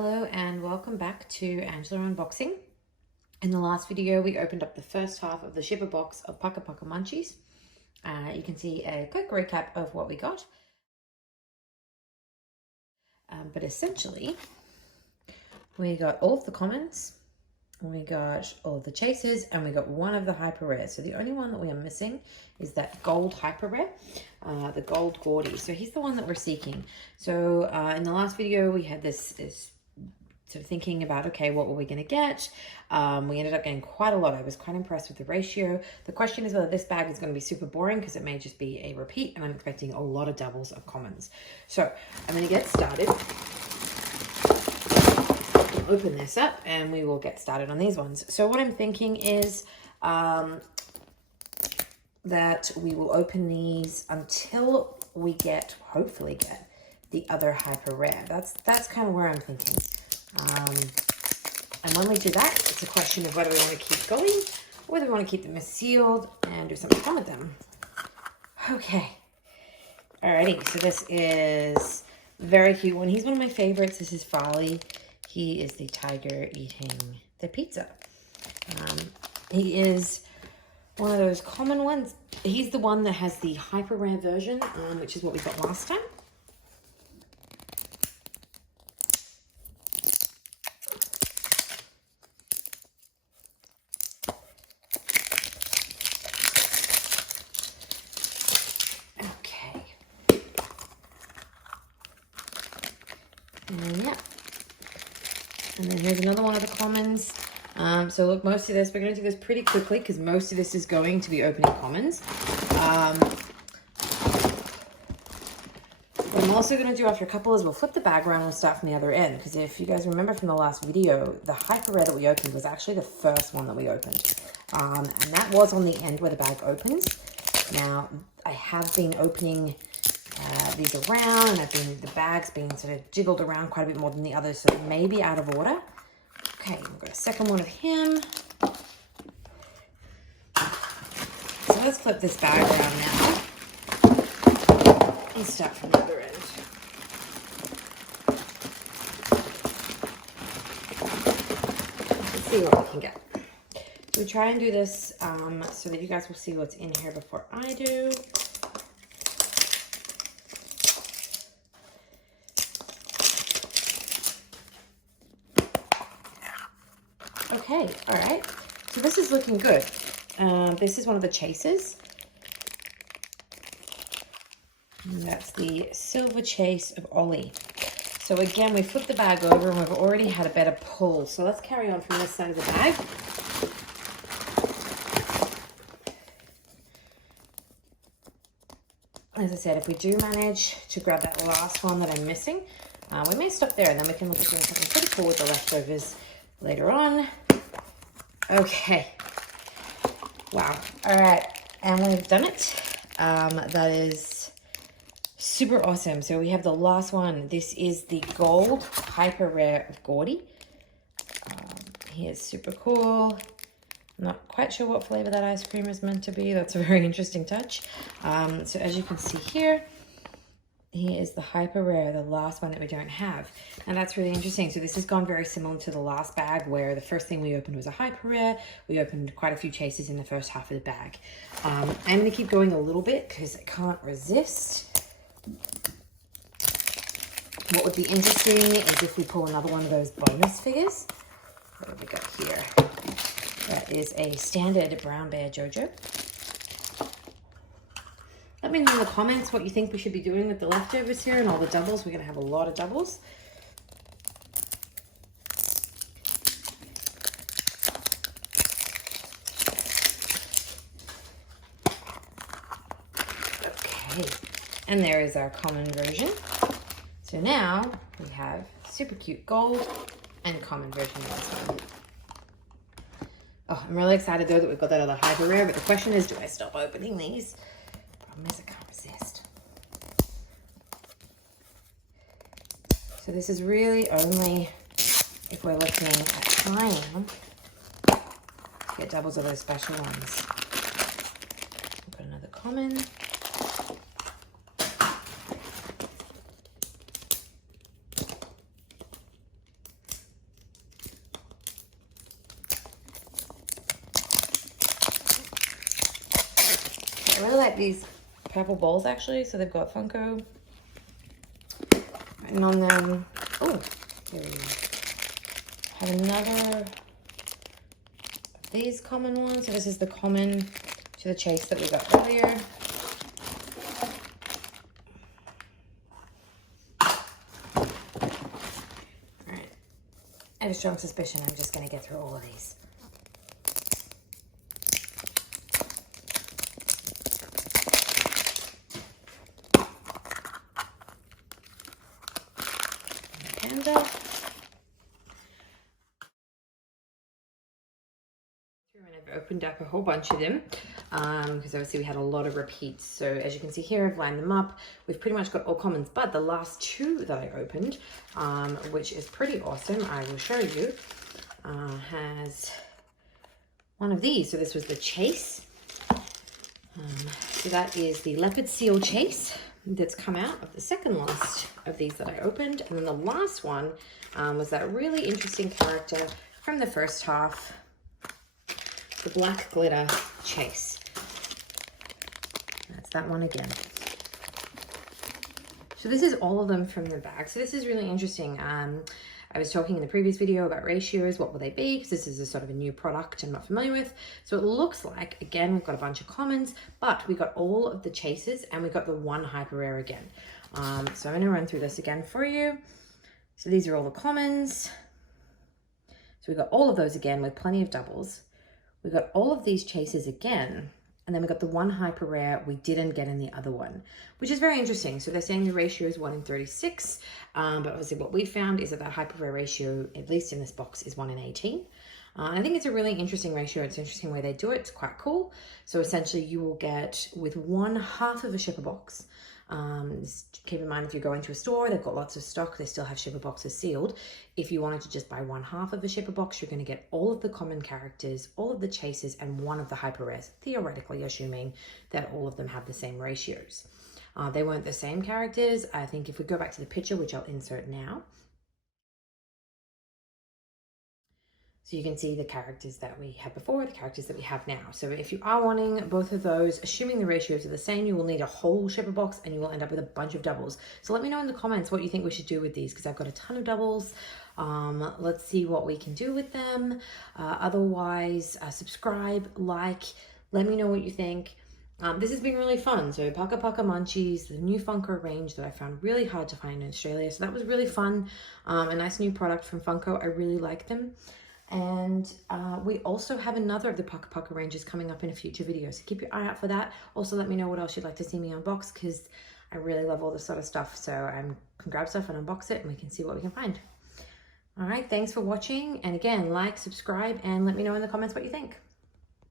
Hello and welcome back to Angela Unboxing. In the last video, we opened up the first half of the shipper box of Paka Paka Munchies. You can see a quick recap of what we got. But essentially, we got all of the commons, we got all of the chasers, and we got one of the hyper rares. So the only one that we are missing is that gold hyper rare, the gold Gordy. So he's the one that we're seeking. So in the last video, we had this sort of thinking about, okay, what were we going to get? We ended up getting quite a lot. I was quite impressed with the ratio. The question is whether this bag is going to be super boring because it may just be a repeat, and I'm expecting a lot of doubles of commons. So I'm going to get started. Open this up and we will get started on these ones. So what I'm thinking is that we will open these until we hopefully get the other hyper rare. That's kind of where I'm thinking. And when we do that, it's a question of whether we want to keep going or whether we want to keep them sealed and do something fun with them. Okay. Alrighty, so this is very cute one. He's one of my favorites. This is Farley. He is the tiger eating the pizza. He is one of those common ones. He's the one that has the hyper rare version, which is what we got last time. Okay. And yeah. And then here's another one of the commons. So look, most of this, we're going to do this pretty quickly because most of this is going to be opening commons. What I'm also going to do after a couple is we'll flip the bag around and we'll start from the other end. Because if you guys remember from the last video, the hyper rare that we opened was actually the first one that we opened. And that was on the end where the bag opens. Now, I have been opening these around, and the bag's been sort of jiggled around quite a bit more than the others, so it may be out of order. Okay, we've got a second one of him. So let's flip this bag around now and start from the other end. Let's see what we can get. So we try and do this so that you guys will see what's in here before I do. Okay, all right. So this is looking good. This is one of the chasers. And that's the silver chase of Ollie. So again, we flipped the bag over and we've already had a better pull. So let's carry on from this side of the bag. As I said, if we do manage to grab that last one that I'm missing, we may stop there and then we can look at doing something pretty cool with the leftovers later on. Okay. Wow. All right. And we've done it. That is super awesome. So we have the last one. This is the gold hyper rare of Gordy. He is super cool. I'm not quite sure what flavor that ice cream is meant to be. That's a very interesting touch. So as you can see here, he is the hyper rare, the last one that we don't have. And that's really interesting. So this has gone very similar to the last bag where the first thing we opened was a hyper rare. We opened quite a few chasers in the first half of the bag. I'm going to keep going a little bit because I can't resist. What would be interesting is if we pull another one of those bonus figures. What have we got here? That is a standard brown bear JoJo. Let me know in the comments what you think we should be doing with the leftovers here and all the doubles. We're going to have a lot of doubles. Okay, and there is our common version. So now we have super cute gold and common version of this one. Oh, I'm really excited though that we've got that other hyper rare, but the question is, do I stop opening these? Problem is I can't resist. So this is really only if we're looking at trying to get doubles of those special ones. We've got another common. I really like these purple balls actually. So they've got Funko written on them. Oh, here we go. Have another of these common ones. So this is the common to the chase that we got earlier. Alright. I have a strong suspicion I'm just going to get through all of these. Panda. And I've opened up a whole bunch of them because obviously we had a lot of repeats. So as you can see here, I've lined them up. We've pretty much got all commons, but the last two that I opened, which is pretty awesome, I will show you, has one of these. So this was the chase. So that is the leopard seal chase that's come out of the second last of these that I opened. And then the last one was that really interesting character from the first half, the black glitter chase. That's that one again. So this is all of them from the bag. So this is really interesting. I was talking in the previous video about ratios. What will they be? Because this is a sort of a new product I'm not familiar with. So it looks like, again, we've got a bunch of commons, but we got all of the chases and we got the one hyper rare again. So I'm going to run through this again for you. So these are all the commons. So we got all of those again with plenty of doubles. We got all of these chases again, and then we got the one hyper rare we didn't get in the other one, which is very interesting. So they're saying the ratio is 1 in 36, but obviously what we found is that hyper rare ratio, at least in this box, is 1 in 18. I think it's a really interesting ratio. It's an interesting way they do it. It's quite cool. So essentially you will get with 1/2 of a shipper box. Just keep in mind, if you go into a store, they've got lots of stock, they still have shipper boxes sealed. If you wanted to just buy 1/2 of a shipper box, you're going to get all of the common characters, all of the chases, and one of the hyper rares, theoretically assuming that all of them have the same ratios. They weren't the same characters. I think if we go back to the picture, which I'll insert now, so you can see the characters that we had before, the characters that we have now. So if you are wanting both of those, assuming the ratios are the same, you will need a whole shipper box and you will end up with a bunch of doubles. So let me know in the comments what you think we should do with these, because I've got a ton of doubles. Let's see what we can do with them. Otherwise, subscribe, like, let me know what you think. This has been really fun. So Paka Paka Munchies, the new Funko range that I found really hard to find in Australia. So that was really fun. A nice new product from Funko. I really like them. And we also have another of the Paka Paka ranges coming up in a future video, so keep your eye out for that. Also let me know what else you'd like to see me unbox, because I really love all this sort of stuff. So I can grab stuff and unbox it and we can see what we can find. All right, thanks for watching, and again, like, subscribe, and let me know in the comments what you think.